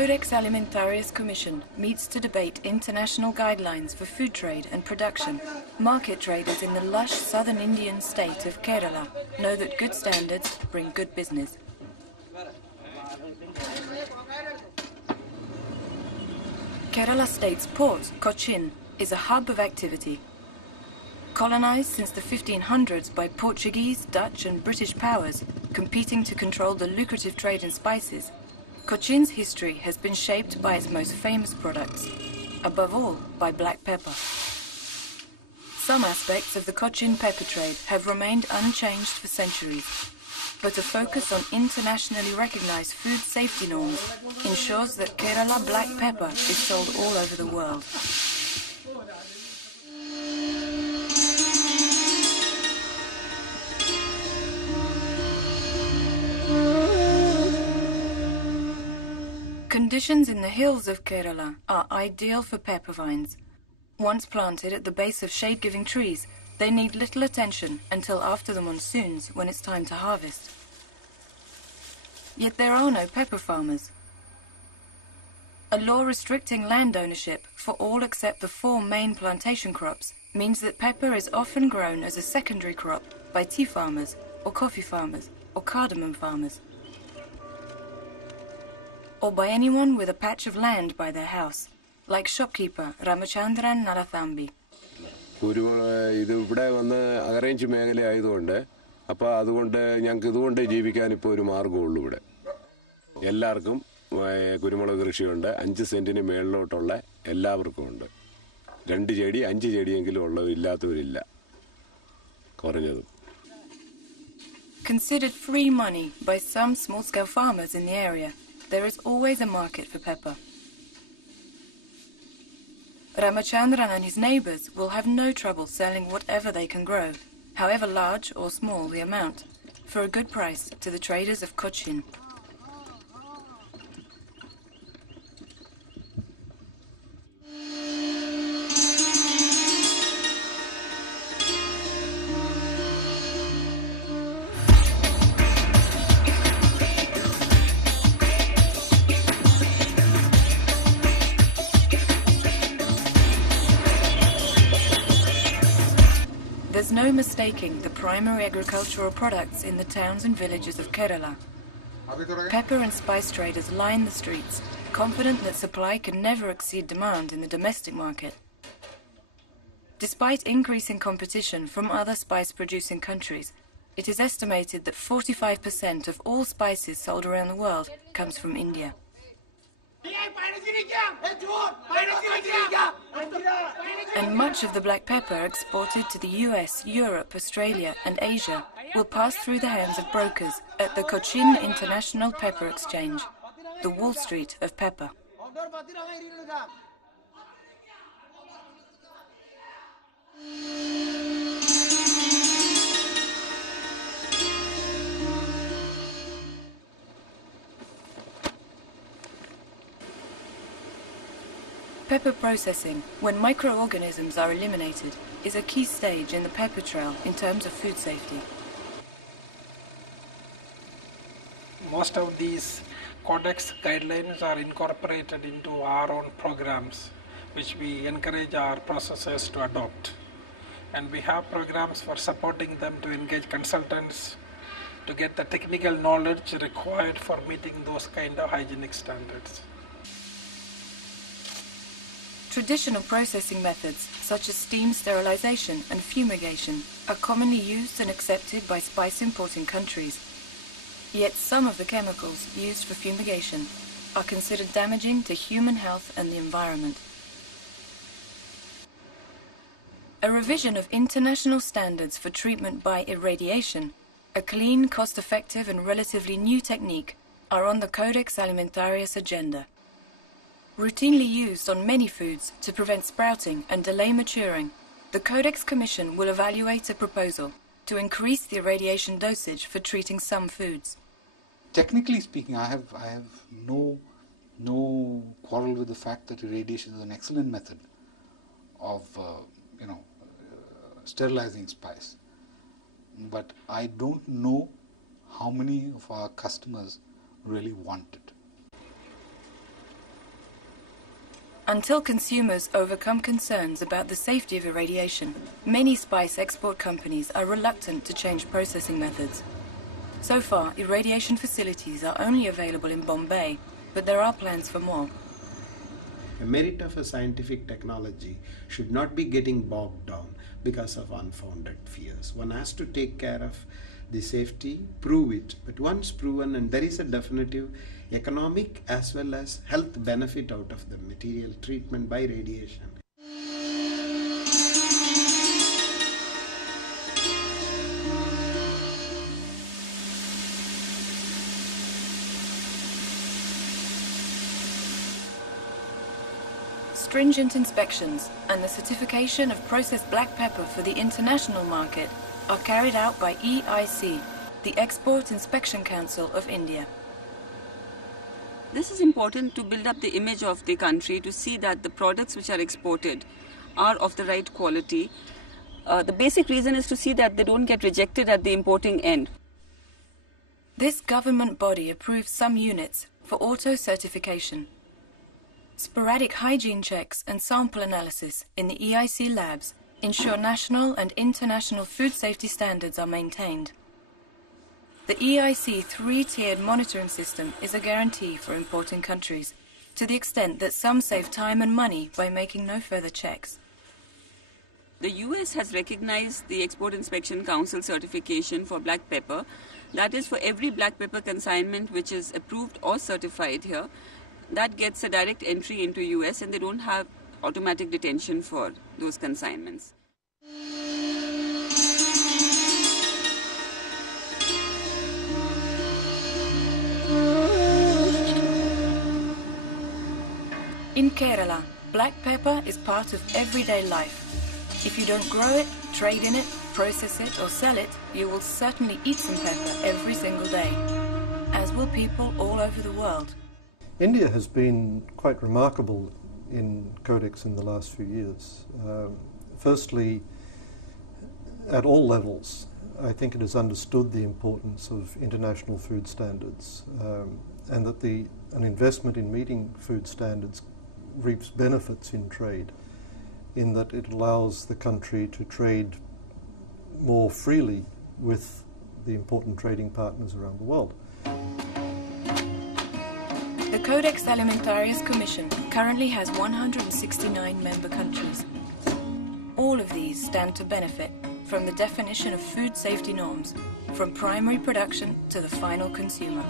Codex Alimentarius Commission meets to debate international guidelines for food trade and production. Market traders in the lush southern Indian state of Kerala know that good standards bring good business. Kerala State's port, Cochin, is a hub of activity. Colonized since the 1500s by Portuguese, Dutch and British powers, competing to control the lucrative trade in spices, Cochin's history has been shaped by its most famous products, above all by black pepper. Some aspects of the Cochin pepper trade have remained unchanged for centuries, but a focus on internationally recognized food safety norms ensures that Kerala black pepper is sold all over the world. Conditions in the hills of Kerala are ideal for pepper vines. Once planted at the base of shade-giving trees, they need little attention until after the monsoons, when it's time to harvest. Yet there are no pepper farmers. A law restricting land ownership for all except the 4 main plantation crops means that pepper is often grown as a secondary crop by tea farmers, or coffee farmers, or cardamom farmers, or by anyone with a patch of land by their house, like shopkeeper Ramachandran Nalathambi. ഇത് ഇവിടെ വന്ന് arrange മേഖലയായതുകൊണ്ട് അപ്പോൾ അതുകൊണ്ട് ഞങ്ങൾക്ക് ഇതുകൊണ്ട് ജീവിക്കാൻ ഇപ്പോൾ ഒരു മാർഗ്ഗമുള്ളൂ. ഇവിടെ എല്ലാവർക്കും കുരുമുളക് കൃഷിയുണ്ട്. 5 സെന്റിന് മേളിലോട്ടുള്ള എല്ലാവർക്കും ഉണ്ട്. 2 ചെടി 5 ചെടിയെങ്കിലും ഇല്ലാത്തവരില്ല കുറഞ്ഞതും. Considered free money by some small-scale farmers in the area, there is always a market for pepper. Ramachandran and his neighbors will have no trouble selling whatever they can grow, however large or small the amount, for a good price to the traders of Cochin. There's no mistaking the primary agricultural products in the towns and villages of Kerala. Pepper and spice traders line the streets, confident that supply can never exceed demand in the domestic market. Despite increasing competition from other spice-producing countries, it is estimated that 45% of all spices sold around the world comes from India. And much of the black pepper exported to the US, Europe, Australia and Asia will pass through the hands of brokers at the Cochin International Pepper Exchange, the Wall Street of pepper. Pepper processing, when microorganisms are eliminated, is a key stage in the pepper trail in terms of food safety. Most of these Codex guidelines are incorporated into our own programs, which we encourage our processors to adopt. And we have programs for supporting them to engage consultants to get the technical knowledge required for meeting those kind of hygienic standards. Traditional processing methods, such as steam sterilization and fumigation, are commonly used and accepted by spice importing countries. Yet some of the chemicals used for fumigation are considered damaging to human health and the environment. A revision of international standards for treatment by irradiation, a clean, cost-effective and relatively new technique, are on the Codex Alimentarius agenda. Routinely used on many foods to prevent sprouting and delay maturing, the Codex Commission will evaluate a proposal to increase the irradiation dosage for treating some foods. Technically speaking, I have no quarrel with the fact that irradiation is an excellent method of sterilizing spice. But I don't know how many of our customers really want it. Until consumers overcome concerns about the safety of irradiation, many spice export companies are reluctant to change processing methods. So far, irradiation facilities are only available in Bombay, but there are plans for more. The merit of a scientific technology should not be getting bogged down because of unfounded fears. One has to take care of the safety, prove it, but once proven, and there is a definitive economic as well as health benefit out of the material treatment by radiation. Stringent inspections and the certification of processed black pepper for the international market are carried out by EIC, the Export Inspection Council of India. This is important to build up the image of the country, to see that the products which are exported are of the right quality. The basic reason is to see that they don't get rejected at the importing end. This government body approves some units for auto-certification. Sporadic hygiene checks and sample analysis in the EIC labs ensure national and international food safety standards are maintained. The EIC three-tiered monitoring system is a guarantee for importing countries, to the extent that some save time and money by making no further checks. The US has recognized the Export Inspection Council certification for black pepper. That is, for every black pepper consignment which is approved or certified here, that gets a direct entry into US, and they don't have automatic detention for those consignments. In Kerala, black pepper is part of everyday life. If you don't grow it, trade in it, process it or sell it, you will certainly eat some pepper every single day, as will people all over the world. India has been quite remarkable in Codex in the last few years. Firstly, at all levels, I think it has understood the importance of international food standards, and that an investment in meeting food standards reaps benefits in trade, in that it allows the country to trade more freely with the important trading partners around the world. The Codex Alimentarius Commission currently has 169 member countries. All of these stand to benefit from the definition of food safety norms, from primary production to the final consumer.